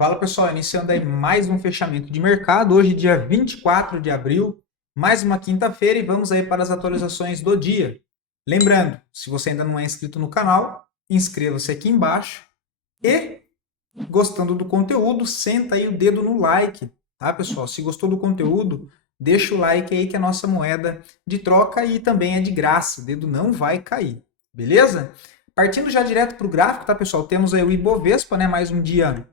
Fala pessoal, iniciando aí mais um fechamento de mercado, hoje dia 24 de abril, mais uma quinta-feira e vamos aí para as atualizações do dia. Lembrando, se você ainda não é inscrito no canal, inscreva-se aqui embaixo e, gostando do conteúdo, senta aí o dedo no like, tá pessoal? Se gostou do conteúdo, deixa o like aí que é a nossa moeda de troca e também é de graça, o dedo não vai cair, beleza? Partindo já direto para o gráfico, tá pessoal? Temos aí o Ibovespa, né? Mais um dia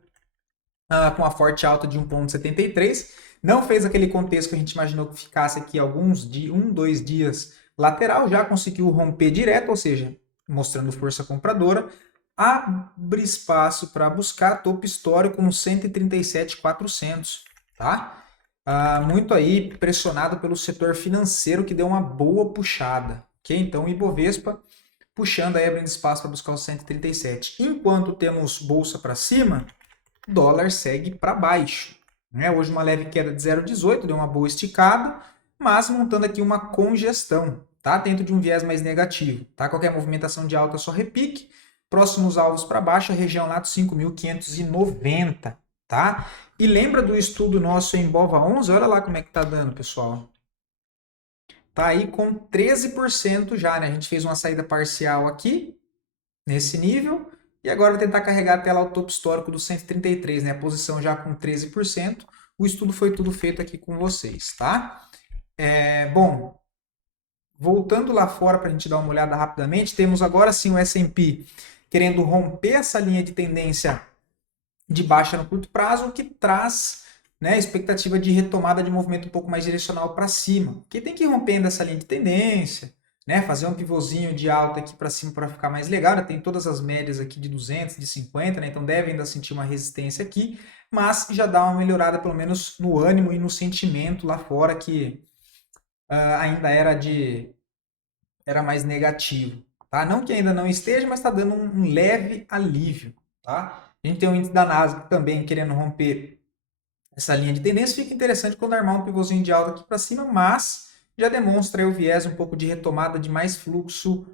com a forte alta de 1,73. Não fez aquele contexto que a gente imaginou que ficasse aqui alguns dias, dois dias lateral, já conseguiu romper direto, ou seja, mostrando força compradora, abre espaço para buscar topo histórico no 137.400, tá? Muito aí pressionado pelo setor financeiro que deu uma boa puxada, ok? Então o Ibovespa puxando aí, abrindo espaço para buscar os 137. Enquanto temos bolsa para cima, dólar segue para baixo. Né? Hoje uma leve queda de 0,18, deu uma boa esticada, mas montando aqui uma congestão, tá? Dentro de um viés mais negativo. Tá? Qualquer movimentação de alta só repique. Próximos alvos para baixo, a região lá dos 5.590. Tá? E lembra do estudo nosso em BOVA11? Olha lá como é que tá dando, pessoal. Tá aí com 13% já, né? A gente fez uma saída parcial aqui, nesse nível. E agora vou tentar carregar até lá o topo histórico do 133, né? A posição já com 13%. O estudo foi tudo feito aqui com vocês, tá? Bom, voltando lá fora para a gente dar uma olhada rapidamente, temos agora sim o S&P querendo romper essa linha de tendência de baixa no curto prazo, o que traz, né, expectativa de retomada de movimento um pouco mais direcional para cima. Porque tem que ir rompendo essa linha de tendência, né, fazer um pivôzinho de alta aqui para cima para ficar mais legal. Tem todas as médias aqui de 200, de 50, né, então deve ainda sentir uma resistência aqui, mas já dá uma melhorada pelo menos no ânimo e no sentimento lá fora que ainda era mais negativo. Tá? Não que ainda não esteja, mas está dando um leve alívio. Tá? A gente tem o índice da Nasdaq também querendo romper essa linha de tendência. Fica interessante quando armar um pivôzinho de alta aqui para cima, mas já demonstra aí o viés um pouco de retomada de mais fluxo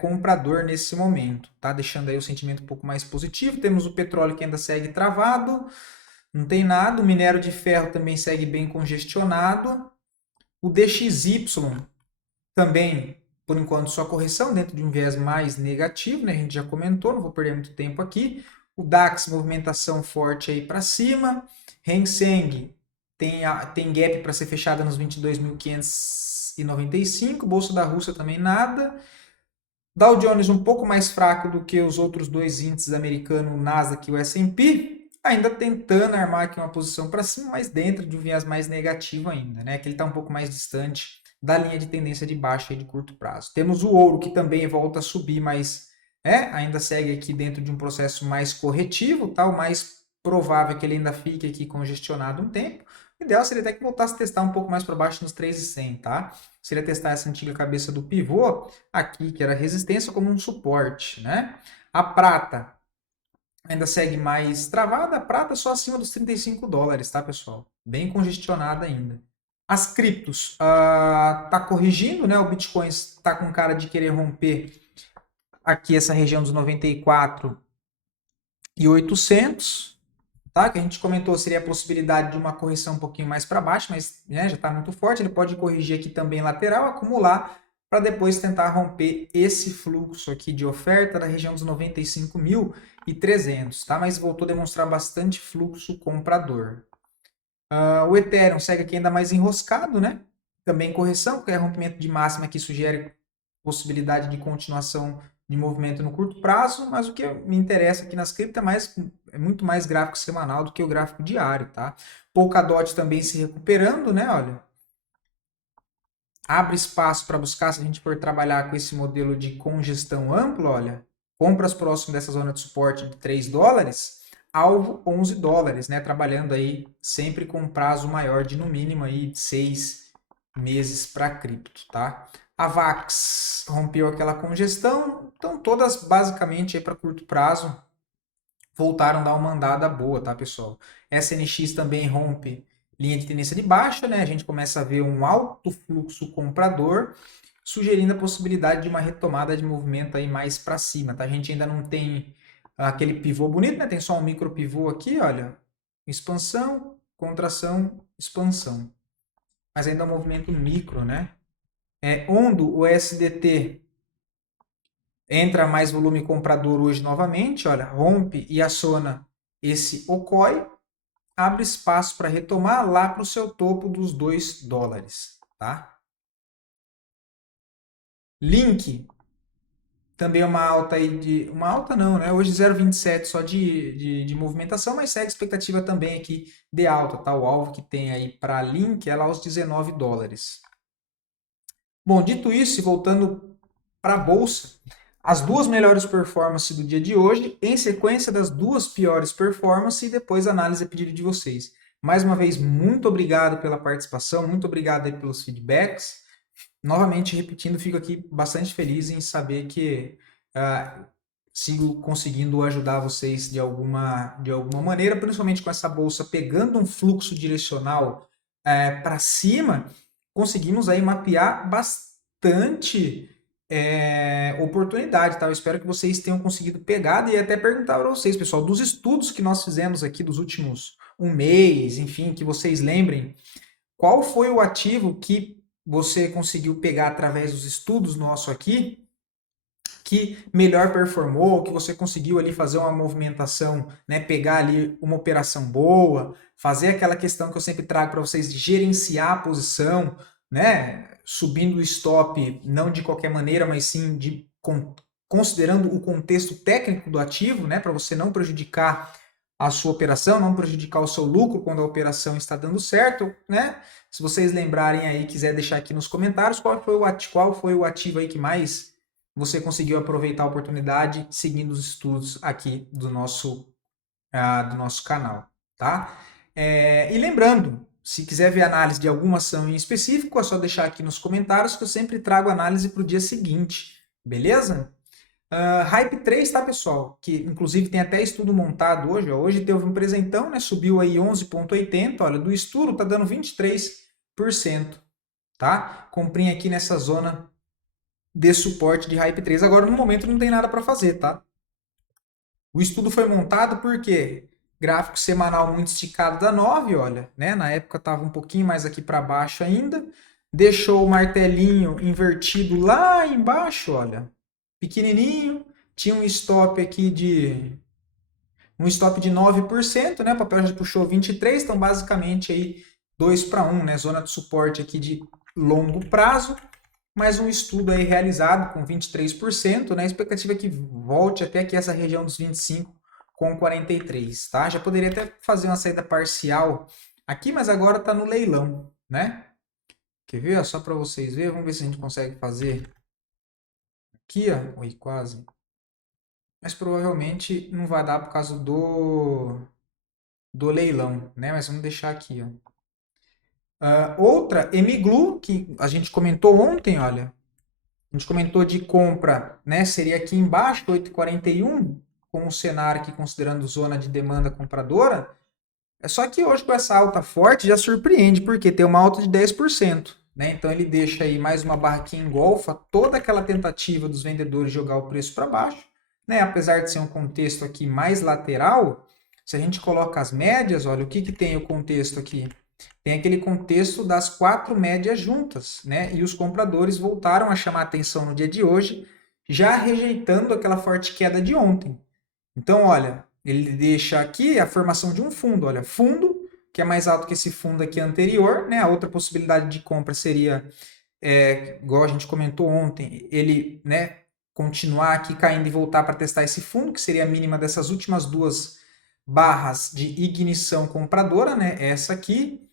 comprador nesse momento, tá? Deixando aí o sentimento um pouco mais positivo. Temos o petróleo que ainda segue travado, não tem nada. O minério de ferro também segue bem congestionado. O DXY também, por enquanto, só correção dentro de um viés mais negativo, né? A gente já comentou, não vou perder muito tempo aqui. O DAX, movimentação forte aí para cima. Hang Seng tem gap para ser fechada nos 22.595. Bolsa da Rússia também nada. Dow Jones um pouco mais fraco do que os outros dois índices americanos, o Nasdaq e o S&P. Ainda tentando armar aqui uma posição para cima, mas dentro de um viés mais negativo ainda, né? Que ele está um pouco mais distante da linha de tendência de baixa e de curto prazo. Temos o ouro que também volta a subir, mas ainda segue aqui dentro de um processo mais corretivo, tá? O mais provável é que ele ainda fique aqui congestionado um tempo. O ideal seria até que voltasse a testar um pouco mais para baixo nos 3,100, tá? Seria testar essa antiga cabeça do pivô aqui, que era resistência, como um suporte, né? A prata ainda segue mais travada, a prata só acima dos 35 dólares, tá, pessoal? Bem congestionada ainda. As criptos tá corrigindo, né? O Bitcoin está com cara de querer romper aqui essa região dos 94.800, tá? Que a gente comentou seria a possibilidade de uma correção um pouquinho mais para baixo, mas né, já está muito forte. Ele pode corrigir aqui também lateral, acumular para depois tentar romper esse fluxo aqui de oferta da região dos 95.300, tá? Mas voltou a demonstrar bastante fluxo comprador. O Ethereum segue aqui ainda mais enroscado, né? Também correção, porque é rompimento de máxima que sugere possibilidade de continuação de movimento no curto prazo, mas o que me interessa aqui nas cripto é muito mais gráfico semanal do que o gráfico diário, tá? Polkadot também se recuperando, né? Olha, abre espaço para buscar, se a gente for trabalhar com esse modelo de congestão ampla, olha, compras próximo dessa zona de suporte de 3 dólares, alvo 11 dólares, né? Trabalhando aí sempre com um prazo maior de no mínimo aí 6 meses para cripto, tá? A VAX rompeu aquela congestão, então todas basicamente para curto prazo voltaram a dar uma andada boa, tá, pessoal? SNX também rompe linha de tendência de baixa, né? A gente começa a ver um alto fluxo comprador, sugerindo a possibilidade de uma retomada de movimento aí mais para cima, tá? A gente ainda não tem aquele pivô bonito, né? Tem só um micro pivô aqui, olha. Expansão, contração, expansão. Mas ainda é um movimento micro, né? Onde o SDT entra mais volume comprador hoje novamente, olha, rompe e aciona esse OCOI, abre espaço para retomar lá para o seu topo dos $2, tá? Link, também uma alta aí de... Uma alta não, né? Hoje 0,27 só de movimentação, mas segue expectativa também aqui de alta, tá? O alvo que tem aí para Link é lá os $19. Bom, dito isso, e voltando para a Bolsa, as duas melhores performances do dia de hoje, em sequência das duas piores performances e depois a análise a pedido de vocês. Mais uma vez, muito obrigado pela participação, muito obrigado aí pelos feedbacks. Novamente, repetindo, fico aqui bastante feliz em saber que sigo conseguindo ajudar vocês de alguma maneira, principalmente com essa bolsa pegando um fluxo direcional para cima, conseguimos aí mapear bastante oportunidade, tá? Eu espero que vocês tenham conseguido pegar e até perguntar para vocês, pessoal, dos estudos que nós fizemos aqui dos últimos um mês, enfim, que vocês lembrem, qual foi o ativo que você conseguiu pegar através dos estudos nossos aqui, que melhor performou, que você conseguiu ali fazer uma movimentação, né, pegar ali uma operação boa, fazer aquela questão que eu sempre trago para vocês de gerenciar a posição, né, subindo o stop não de qualquer maneira, mas sim considerando o contexto técnico do ativo, né, para você não prejudicar a sua operação, não prejudicar o seu lucro quando a operação está dando certo, né? Se vocês lembrarem aí, quiser deixar aqui nos comentários qual foi o ativo aí que mais você conseguiu aproveitar a oportunidade seguindo os estudos aqui do nosso canal, tá? E lembrando, se quiser ver análise de alguma ação em específico, é só deixar aqui nos comentários que eu sempre trago análise para o dia seguinte, beleza? Hype 3, tá, pessoal? Que inclusive tem até estudo montado hoje. Ó. Hoje teve um presentão, né? Subiu aí 11,80. Olha, do estudo tá dando 23%, tá? Comprinha aqui nessa zona de suporte de Hype 3. Agora, no momento, não tem nada para fazer, tá? O estudo foi montado porque gráfico semanal muito esticado da 9, olha, né? Na época estava um pouquinho mais aqui para baixo ainda. Deixou o martelinho invertido lá embaixo, olha, pequenininho. Tinha um stop aqui de 9%, né? O papel já puxou 23, então basicamente aí 2 para 1, né? Zona de suporte aqui de longo prazo. Mais um estudo aí realizado com 23%, né? A expectativa é que volte até aqui essa região dos 25 com 43, tá? Já poderia até fazer uma saída parcial aqui, mas agora está no leilão, né? Quer ver? Só para vocês verem, vamos ver se a gente consegue fazer aqui, ó. Oi, quase. Mas provavelmente não vai dar por causa do leilão, né? Mas vamos deixar aqui, ó. Outra, Emiglu, que a gente comentou ontem, olha. A gente comentou de compra, né? Seria aqui embaixo, 8,41, com o cenário aqui considerando zona de demanda compradora. É só que hoje com essa alta forte já surpreende, porque tem uma alta de 10%. Né? Então ele deixa aí mais uma barra que engolfa toda aquela tentativa dos vendedores de jogar o preço para baixo. Né? Apesar de ser um contexto aqui mais lateral, se a gente coloca as médias, olha, o que tem o contexto aqui? Tem aquele contexto das 4 médias juntas, né? E os compradores voltaram a chamar atenção no dia de hoje, já rejeitando aquela forte queda de ontem. Então, olha, ele deixa aqui a formação de um fundo. Olha, fundo, que é mais alto que esse fundo aqui anterior, né? A outra possibilidade de compra seria, igual a gente comentou ontem, ele, né, continuar aqui caindo e voltar para testar esse fundo, que seria a mínima dessas últimas duas barras de ignição compradora, né? Essa aqui,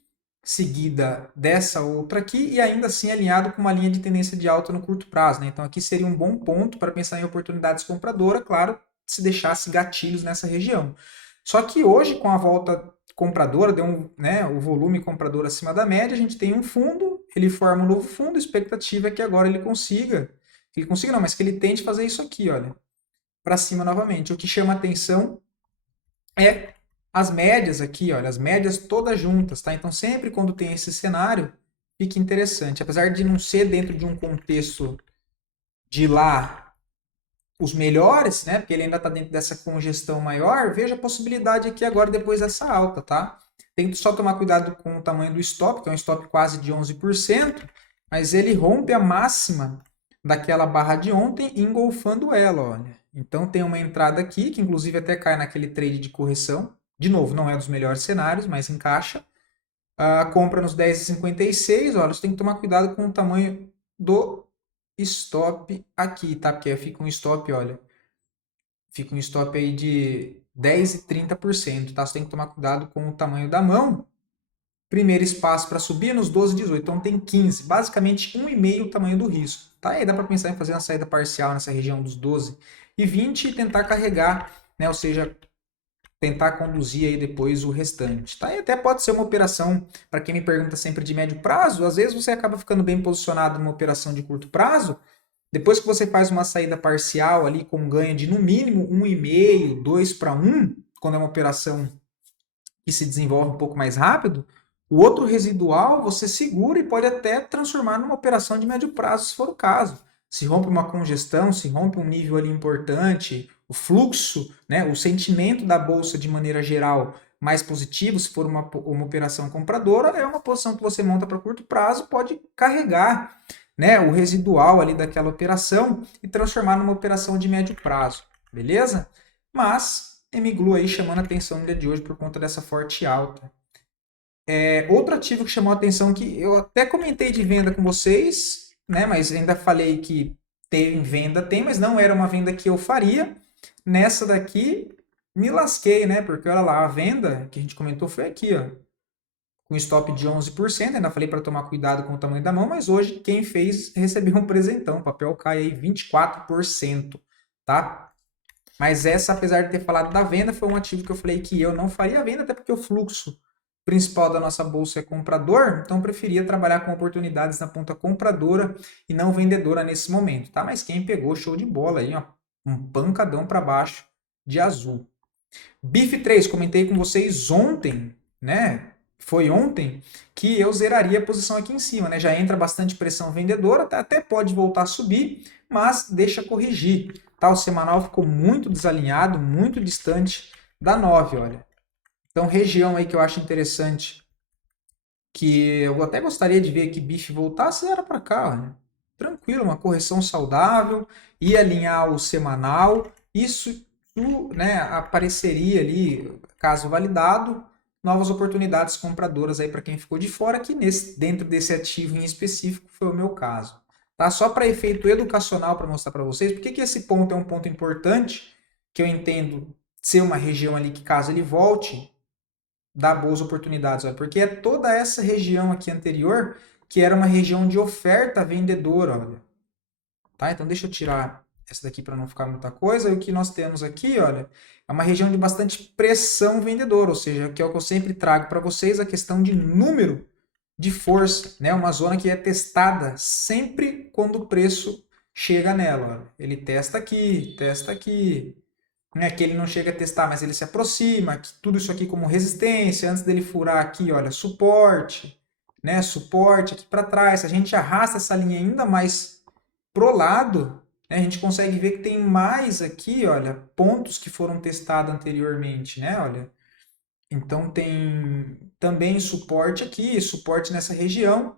seguida dessa outra aqui, e ainda assim alinhado com uma linha de tendência de alta no curto prazo, né? Então aqui seria um bom ponto para pensar em oportunidades compradoras, claro, se deixasse gatilhos nessa região. Só que hoje, com a volta compradora, deu né, o volume comprador acima da média, a gente tem um fundo, ele forma um novo fundo, a expectativa é que agora ele consiga não, mas que ele tente fazer isso aqui, olha, para cima novamente. O que chama atenção é as médias aqui, olha, as médias todas juntas, tá? Então sempre quando tem esse cenário, fica interessante. Apesar de não ser dentro de um contexto de lá os melhores, né? Porque ele ainda está dentro dessa congestão maior, veja a possibilidade aqui agora depois dessa alta, tá? Tem que só tomar cuidado com o tamanho do stop, que é um stop quase de 11%, mas ele rompe a máxima daquela barra de ontem, engolfando ela, olha. Então tem uma entrada aqui, que inclusive até cai naquele trade de correção. De novo, não é dos melhores cenários, mas encaixa. A compra nos 10,56, olha, você tem que tomar cuidado com o tamanho do stop aqui, tá? Porque fica um stop, olha, fica um stop aí de 10 e 30%, tá? Você tem que tomar cuidado com o tamanho da mão. Primeiro espaço para subir nos 12,18, então tem 15, basicamente 1,5 o tamanho do risco, tá? Aí dá para pensar em fazer uma saída parcial nessa região dos 12,20 e tentar carregar, né? Ou seja, tentar conduzir aí depois o restante, tá? E até pode ser uma operação, para quem me pergunta sempre de médio prazo, às vezes você acaba ficando bem posicionado numa operação de curto prazo, depois que você faz uma saída parcial ali com ganho de no mínimo 1,5, 2 para 1, quando é uma operação que se desenvolve um pouco mais rápido, o outro residual você segura e pode até transformar numa operação de médio prazo, se for o caso. Se rompe uma congestão, se rompe um nível ali importante, o fluxo, né, o sentimento da bolsa de maneira geral mais positivo, se for uma operação compradora, é uma posição que você monta para curto prazo, pode carregar, né, o residual ali daquela operação e transformar numa operação de médio prazo, beleza? Mas MGLU aí chamando a atenção no dia de hoje por conta dessa forte alta. Outro ativo que chamou a atenção que eu até comentei de venda com vocês, né, mas ainda falei que tem venda, tem, mas não era uma venda que eu faria. Nessa daqui, me lasquei, né, porque olha lá, a venda que a gente comentou foi aqui, ó, com stop de 11%, ainda falei para tomar cuidado com o tamanho da mão, mas hoje quem fez recebeu um presentão, o papel cai aí 24%, tá? Mas essa, apesar de ter falado da venda, foi um ativo que eu falei que eu não faria a venda, até porque o fluxo principal da nossa bolsa é comprador, então eu preferia trabalhar com oportunidades na ponta compradora e não vendedora nesse momento, tá? Mas quem pegou, show de bola aí, ó, um pancadão para baixo de azul. BIF3, comentei com vocês ontem, né? Foi ontem que eu zeraria a posição aqui em cima, né? Já entra bastante pressão vendedora, até pode voltar a subir, mas deixa corrigir. Tá? O semanal ficou muito desalinhado, muito distante da 9, olha. Então, região aí que eu acho interessante, que eu até gostaria de ver que BIF voltasse, era para cá, olha. Tranquilo, uma correção saudável, e alinhar o semanal, isso, né, apareceria ali, caso validado, novas oportunidades compradoras aí para quem ficou de fora, que dentro desse ativo em específico foi o meu caso. Tá? Só para efeito educacional para mostrar para vocês, porque que esse ponto é um ponto importante, que eu entendo ser uma região ali que caso ele volte, dá boas oportunidades, olha, porque é toda essa região aqui anterior que era uma região de oferta vendedora, olha. Tá? Então deixa eu tirar essa daqui para não ficar muita coisa. E o que nós temos aqui, olha, é uma região de bastante pressão vendedora, ou seja, que é o que eu sempre trago para vocês, a questão de número de força, né? Uma zona que é testada sempre quando o preço chega nela, olha. Ele testa aqui, né, que ele não chega a testar, mas ele se aproxima, tudo isso aqui como resistência, antes dele furar aqui, olha, suporte, né, suporte aqui para trás. Se a gente arrasta essa linha ainda mais pro lado, né, a gente consegue ver que tem mais aqui, olha, pontos que foram testados anteriormente, né, olha. Então tem também suporte aqui, suporte nessa região,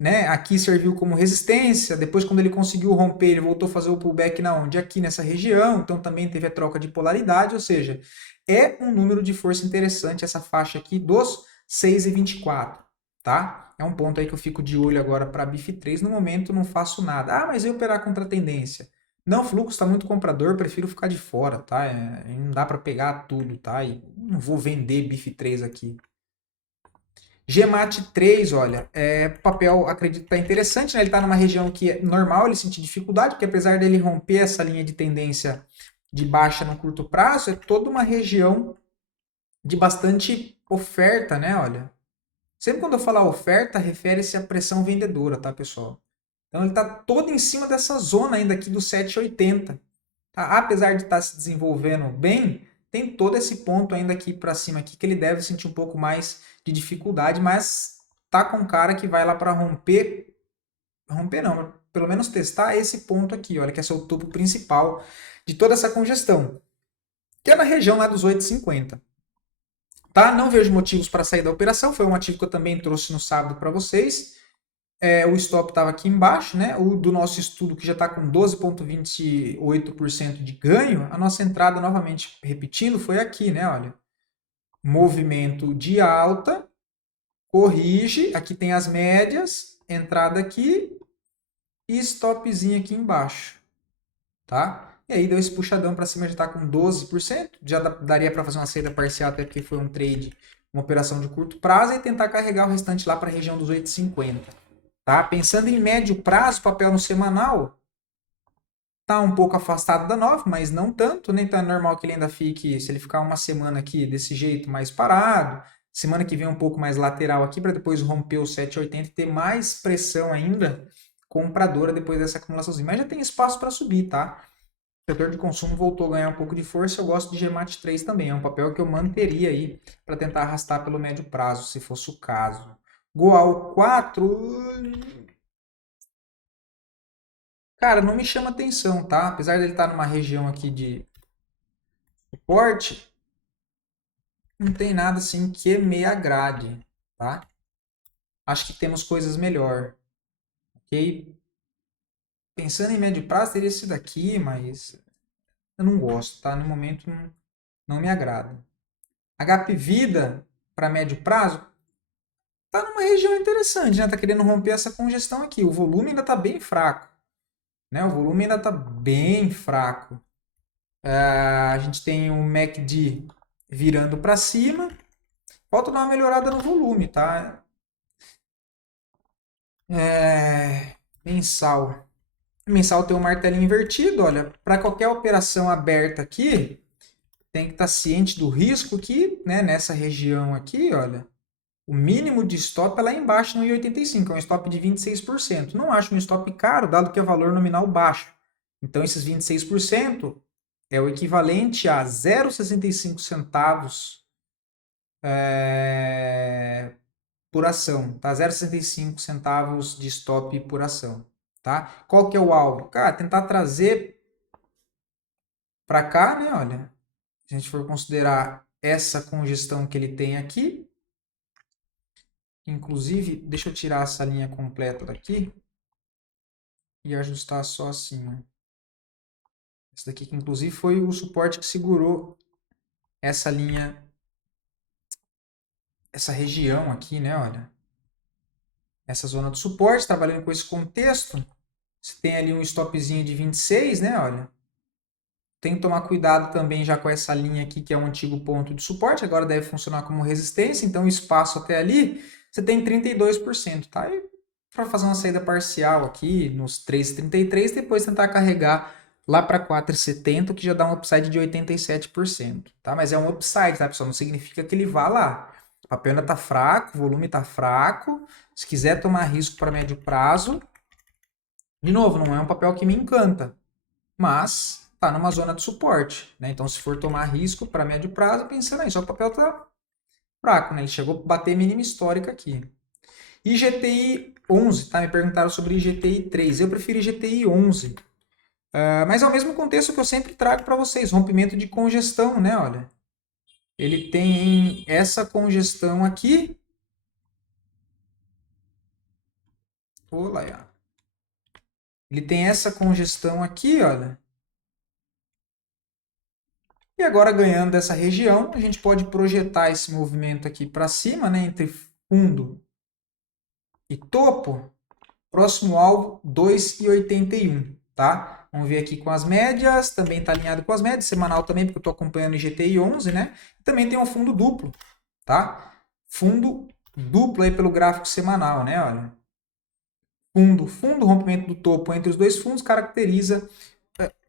né? Aqui serviu como resistência, depois quando ele conseguiu romper, ele voltou a fazer o pullback na onde? Aqui nessa região, então também teve a troca de polaridade, ou seja, é um número de força interessante essa faixa aqui dos 6,24, tá? É um ponto aí que eu fico de olho agora para BIF3, no momento não faço nada. Ah, mas eu operar contra a tendência. Não, o fluxo está muito comprador, prefiro ficar de fora, tá? Não dá para pegar tudo, tá? E não vou vender BIF3 aqui. GMAT 3, olha, papel acredito que está interessante, né? Ele está numa região que é normal ele sentir dificuldade, porque apesar dele romper essa linha de tendência de baixa no curto prazo, é toda uma região de bastante oferta, né? Olha, sempre quando eu falar oferta, refere-se à pressão vendedora, tá, pessoal? Então ele está todo em cima dessa zona ainda aqui do 7,80. Tá? Apesar de estar se desenvolvendo bem, tem todo esse ponto ainda aqui para cima aqui que ele deve sentir um pouco mais de dificuldade, mas tá com cara que vai lá para romper não, pelo menos testar esse ponto aqui, olha, que é o topo principal de toda essa congestão, que é na região lá dos 8,50. Tá? Não vejo motivos para sair da operação, foi um ativo que eu também trouxe no sábado para vocês. O stop estava aqui embaixo, né? O do nosso estudo que já está com 12,28% de ganho, a nossa entrada, novamente repetindo, foi aqui, né? Olha, movimento de alta, corrige, aqui tem as médias, entrada aqui e stopzinho aqui embaixo, tá? E aí deu esse puxadão para cima, já está com 12%, já daria para fazer uma saída parcial, até porque foi um trade, uma operação de curto prazo, e tentar carregar o restante lá para a região dos 8,50. Tá? Pensando em médio prazo, papel no semanal tá um pouco afastado da 9, mas não tanto, né? Então é normal que ele ainda fique, se ele ficar uma semana aqui desse jeito, mais parado, semana que vem um pouco mais lateral aqui, para depois romper o 7,80 e ter mais pressão ainda compradora depois dessa acumulaçãozinha. Mas já tem espaço para subir, tá? O setor de consumo voltou a ganhar um pouco de força. Eu gosto de GMAT 3 também, é um papel que eu manteria aí para tentar arrastar pelo médio prazo, se fosse o caso. Goal 4... Cara, não me chama atenção, tá? Apesar dele estar numa região aqui de suporte, não tem nada assim que me agrade, tá? Acho que temos coisas melhor, ok? Pensando em médio prazo, teria esse daqui, mas eu não gosto, tá? No momento não me agrada. HP Vida, para médio prazo, tá numa região interessante, né? Tá querendo romper essa congestão aqui. O volume ainda tá bem fraco, né? O volume ainda tá bem fraco. A gente tem o MACD virando para cima. Falta dar uma melhorada no volume, tá? Mensal. Mensal tem um martelinho invertido, olha. Para qualquer operação aberta aqui, tem que estar ciente do risco que, né, nessa região aqui, olha, o mínimo de stop é lá embaixo no I85, é um stop de 26%. Não acho um stop caro, dado que é valor nominal baixo. Então, esses 26% é o equivalente a 0,65 centavos por ação, tá? 0,65 centavos de stop por ação, tá? Qual que é o alvo? Cara, tentar trazer para cá, né? Olha, se a gente for considerar essa congestão que ele tem aqui, inclusive, deixa eu tirar essa linha completa daqui e ajustar só assim, ó. Esse daqui que inclusive foi o suporte que segurou essa linha, essa região aqui, né? Olha, essa zona do suporte, trabalhando com esse contexto, você tem ali um stopzinho de 26, né? Olha, tem que tomar cuidado também já com essa linha aqui, que é um antigo ponto de suporte, agora deve funcionar como resistência, então o espaço até ali, você tem 32%, tá? E para fazer uma saída parcial aqui nos 3,33, depois tentar carregar lá para 4,70, que já dá um upside de 87%, tá? Mas é um upside, tá, pessoal? Não significa que ele vá lá. O papel ainda tá fraco, o volume tá fraco. Se quiser tomar risco para médio prazo, de novo, não é um papel que me encanta, mas tá numa zona de suporte, né? Então, se for tomar risco para médio prazo, pensando aí, só que o papel tá fraco, né? Ele chegou a bater mínima histórica aqui. IGTI 11, tá? Me perguntaram sobre IGTI 3. Eu prefiro IGTI 11. Mas é o mesmo contexto que eu sempre trago para vocês, rompimento de congestão, né? Olha, ele tem essa congestão aqui. Olha, ele tem essa congestão aqui, olha. E agora, ganhando dessa região, a gente pode projetar esse movimento aqui para cima, né, entre fundo e topo, próximo alvo 2,81, tá? Vamos ver aqui com as médias, também está alinhado com as médias, semanal também, porque eu estou acompanhando o GTI 11, né? Também tem um fundo duplo, tá? Fundo duplo aí pelo gráfico semanal, né? Olha. Fundo, rompimento do topo entre os dois fundos caracteriza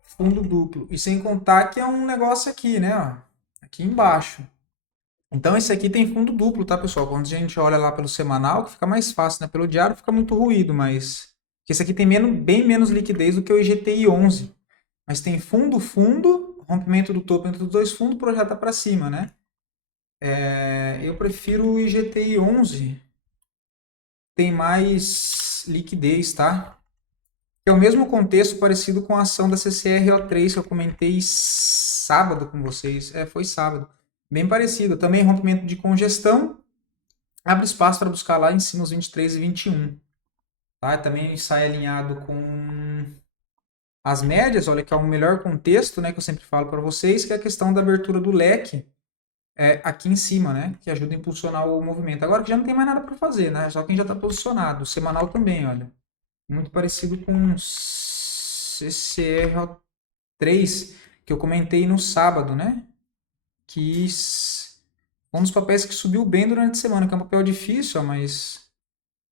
fundo duplo. E sem contar que é um negócio aqui, né? Ó, aqui embaixo. Então esse aqui tem fundo duplo, tá, pessoal? Quando a gente olha lá pelo semanal, que fica mais fácil, né? Pelo diário fica muito ruído, mas esse aqui tem bem menos liquidez do que o IGTI 11. Mas tem fundo, rompimento do topo entre os dois fundos, projeta para cima, né? Eu prefiro o IGTI 11. Tem mais liquidez, tá? Que é o mesmo contexto parecido com a ação da CCRO3 que eu comentei sábado com vocês. Foi sábado. Bem parecido. Também rompimento de congestão. Abre espaço para buscar lá em cima os 23 e 21. Tá? Também sai alinhado com as médias, olha que é o melhor contexto, né, que eu sempre falo para vocês, que é a questão da abertura do leque aqui em cima, né, que ajuda a impulsionar o movimento. Agora que já não tem mais nada para fazer, né, só quem já está posicionado. O semanal também, olha, muito parecido com o CCR3, que eu comentei no sábado, né, que um dos papéis que subiu bem durante a semana, que é um papel difícil, ó, mas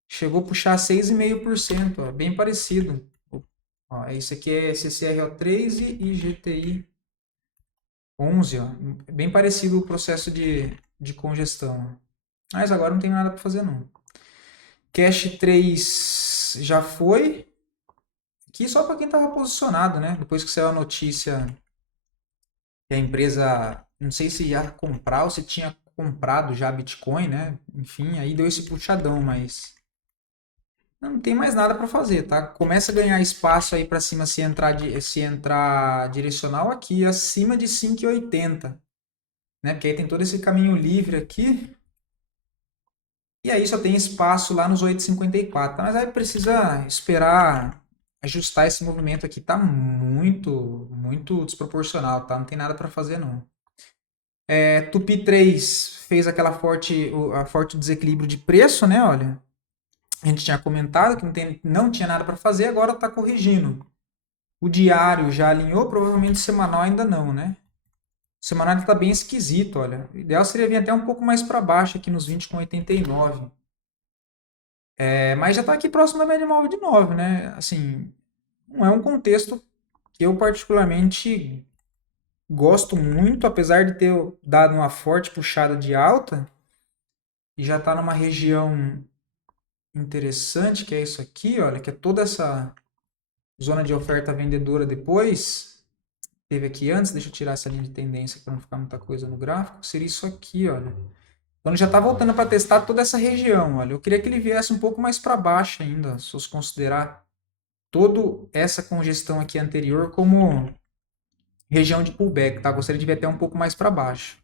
chegou a puxar 6,5%, ó, bem parecido. Ó, esse aqui é CCRO3 e GTI 11, ó. Bem parecido o processo de congestão. Mas agora não tem nada para fazer não. Cash 3 já foi. Aqui só para quem estava posicionado, né? Depois que saiu a notícia que a empresa, não sei se ia comprar ou se tinha comprado já Bitcoin, né? Enfim, aí deu esse puxadão, mas não tem mais nada para fazer, tá? Começa a ganhar espaço aí para cima se entrar direcional aqui acima de 5,80, né? Porque aí tem todo esse caminho livre aqui. E aí só tem espaço lá nos 8,54, tá? Mas aí precisa esperar ajustar esse movimento aqui, tá muito desproporcional, tá? Não tem nada para fazer não. Tupi 3 fez aquela forte desequilíbrio de preço, né? Olha, a gente tinha comentado que não tinha nada para fazer, agora está corrigindo. O diário já alinhou, provavelmente o semanal ainda não, né? O semanal está bem esquisito, olha. O ideal seria vir até um pouco mais para baixo, aqui nos 20,89. Mas já está aqui próximo da média móvel de 9, né? Assim, não é um contexto que eu particularmente gosto muito, apesar de ter dado uma forte puxada de alta, e já está numa região interessante, que é isso aqui, olha, que é toda essa zona de oferta vendedora depois, teve aqui antes, deixa eu tirar essa linha de tendência para não ficar muita coisa no gráfico, seria isso aqui, olha. Então ele já está voltando para testar toda essa região, olha. Eu queria que ele viesse um pouco mais para baixo ainda, se você considerar toda essa congestão aqui anterior como região de pullback, tá? Gostaria de ver até um pouco mais para baixo.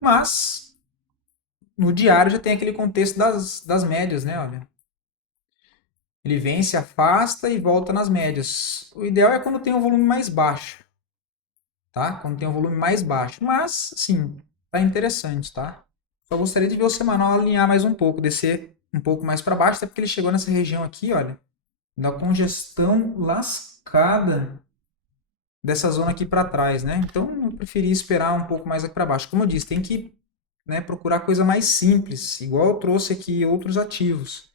Mas no diário já tem aquele contexto das médias, né, olha. Ele vem, se afasta e volta nas médias. O ideal é quando tem um volume mais baixo, tá? Quando tem um volume mais baixo. Mas, sim, tá interessante, tá? Só gostaria de ver o semanal alinhar mais um pouco, descer um pouco mais para baixo, até porque ele chegou nessa região aqui, olha, da congestão lascada dessa zona aqui para trás, né? Então, eu preferi esperar um pouco mais aqui para baixo. Como eu disse, tem que, né, procurar coisa mais simples, igual eu trouxe aqui outros ativos.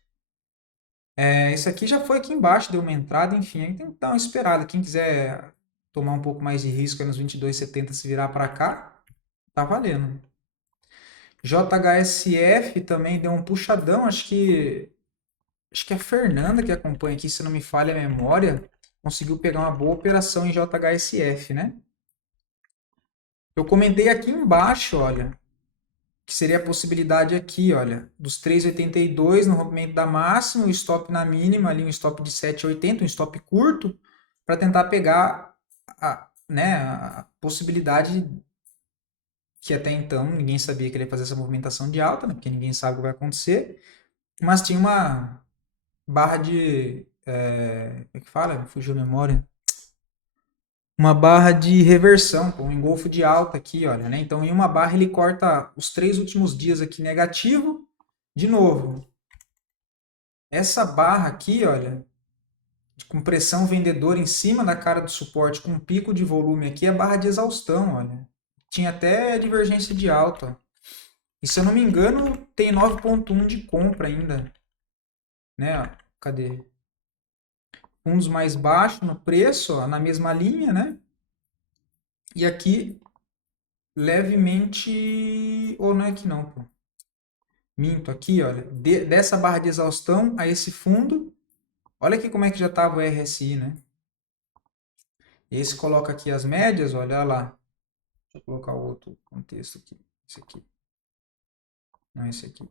Esse aqui já foi aqui embaixo, deu uma entrada, enfim, aí tem que dar uma esperada. Quem quiser tomar um pouco mais de risco aí nos 22,70 se virar para cá, tá valendo. JHSF também deu um puxadão, acho que é a Fernanda que acompanha aqui, se não me falha a memória, conseguiu pegar uma boa operação em JHSF, né? Eu comentei aqui embaixo, olha, que seria a possibilidade aqui, olha, dos 3,82 no rompimento da máxima, o stop na mínima, ali um stop de 7,80, um stop curto, para tentar pegar a possibilidade que até então ninguém sabia que ele ia fazer essa movimentação de alta, né, porque ninguém sabe o que vai acontecer, mas tinha uma barra de, como é que fala? Fugiu a memória. Uma barra de reversão, um engolfo de alta aqui, olha, né? Então, em uma barra ele corta os 3 últimos dias aqui negativo, de novo. Essa barra aqui, olha, com pressão vendedora em cima da cara do suporte, com um pico de volume aqui, é a barra de exaustão, olha. Tinha até divergência de alta. E se eu não me engano, tem 9,1 de compra ainda, né? Cadê? Fundos mais baixos no preço, ó, na mesma linha, né? E aqui levemente, ou não é que não, pô. Minto aqui, olha, dessa barra de exaustão a esse fundo, olha aqui como é que já estava o RSI, né? Esse coloca aqui as médias, olha lá. Deixa eu colocar o outro contexto aqui, esse aqui. Não, esse aqui.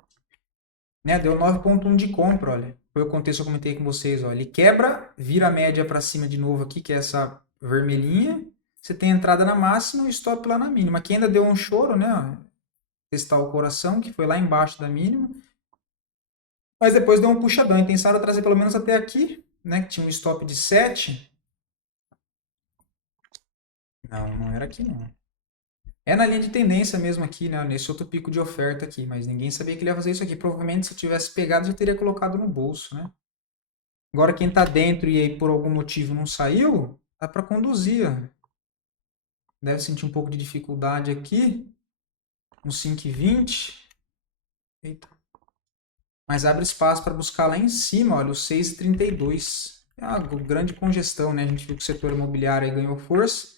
né? Deu 9,1 de compra, olha. Foi o contexto que eu comentei com vocês, ó. Ele quebra, vira a média para cima de novo aqui, que é essa vermelhinha. Você tem a entrada na máxima e o stop lá na mínima. Aqui ainda deu um choro, né? Ó, testar o coração, que foi lá embaixo da mínima. Mas depois deu um puxadão. A intenção era trazer pelo menos até aqui, né? Que tinha um stop de 7. Não, não era aqui não. É na linha de tendência mesmo aqui, né? Nesse outro pico de oferta aqui. Mas ninguém sabia que ele ia fazer isso aqui. Provavelmente se eu tivesse pegado, já teria colocado no bolso, né? Agora quem tá dentro e aí por algum motivo não saiu, dá para conduzir. Ó. Deve sentir um pouco de dificuldade aqui. No 5,20. Eita. Mas abre espaço para buscar lá em cima, olha, o 6,32. É uma grande congestão, né? A gente viu que o setor imobiliário aí ganhou força.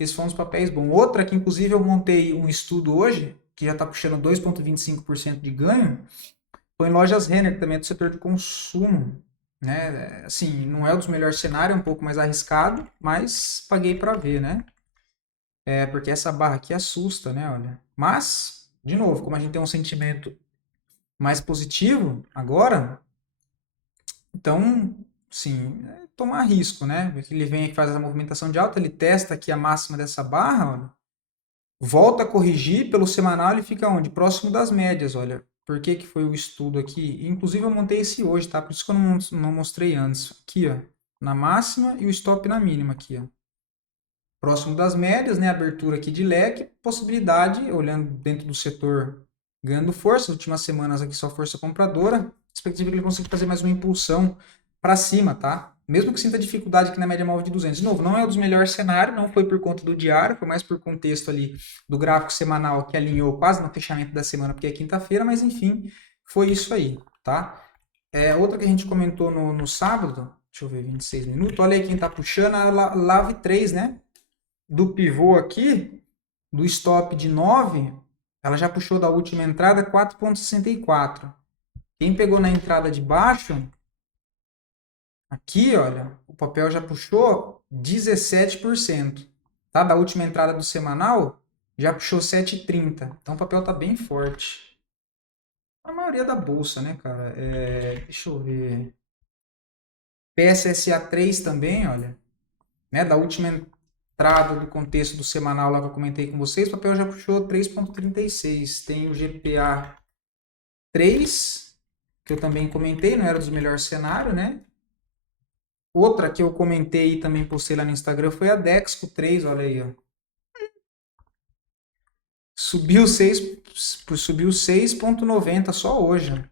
Esses foram os papéis bons. Outra que, inclusive, eu montei um estudo hoje, que já está puxando 2,25% de ganho, foi em lojas Renner, que também é do setor de consumo. Né? Assim, não é um dos melhores cenários, é um pouco mais arriscado, mas paguei para ver, né? É, porque essa barra aqui assusta, né? Olha. Mas, de novo, como a gente tem um sentimento mais positivo agora, então, sim, tomar risco, né? Ele vem aqui, faz a movimentação de alta, ele testa aqui a máxima dessa barra, olha, volta a corrigir pelo semanal, ele fica onde? Próximo das médias, olha. Por que que foi o estudo aqui? Inclusive eu montei esse hoje, tá? Por isso que eu não mostrei antes. Aqui, ó, na máxima e o stop na mínima aqui, ó. Próximo das médias, né? Abertura aqui de leque, possibilidade, olhando dentro do setor ganhando força, últimas semanas aqui só força compradora, expectativa que ele consiga fazer mais uma impulsão para cima, tá? Mesmo que sinta dificuldade aqui na média móvel de 200. De novo, não é um dos melhores cenários, não foi por conta do diário, foi mais por contexto ali do gráfico semanal que alinhou quase no fechamento da semana, porque é quinta-feira, mas enfim, foi isso aí, tá? Outra que a gente comentou no sábado, deixa eu ver, 26 minutos, olha aí quem tá puxando, a Lave 3, né? Do pivô aqui, do stop de 9, ela já puxou da última entrada 4,64. Quem pegou na entrada de baixo, aqui, olha, o papel já puxou 17%. Tá? Da última entrada do semanal, já puxou 7,30. Então o papel tá bem forte. A maioria da bolsa, né, cara? Deixa eu ver. PSSA 3 também, olha. Né, da última entrada do contexto do semanal lá que eu comentei com vocês, o papel já puxou 3,36. Tem o GPA 3, que eu também comentei, não era dos melhores cenários, né? Outra que eu comentei e também postei lá no Instagram foi a Dexco 3, olha aí, ó. Subiu 6,90 só hoje.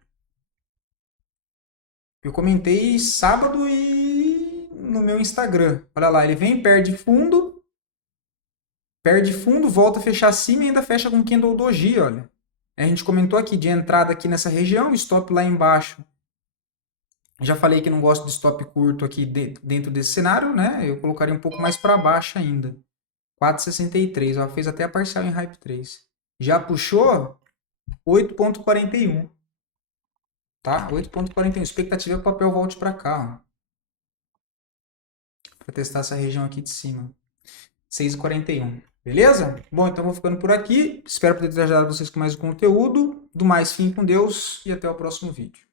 Eu comentei sábado e no meu Instagram. Olha lá, ele vem, perde fundo, volta a fechar acima e ainda fecha com candle doji, olha. A gente comentou aqui de entrada aqui nessa região, stop lá embaixo. Já falei que não gosto de stop curto aqui dentro desse cenário, né? Eu colocaria um pouco mais para baixo ainda. 4,63, ela fez até a parcial em Hype 3. Já puxou 8,41. Tá? 8,41. Expectativa é que o papel volte para cá, para testar essa região aqui de cima. 6,41. Beleza? Bom, então vou ficando por aqui. Espero poder ter ajudado vocês com mais um conteúdo. Do mais, fiquem com Deus e até o próximo vídeo.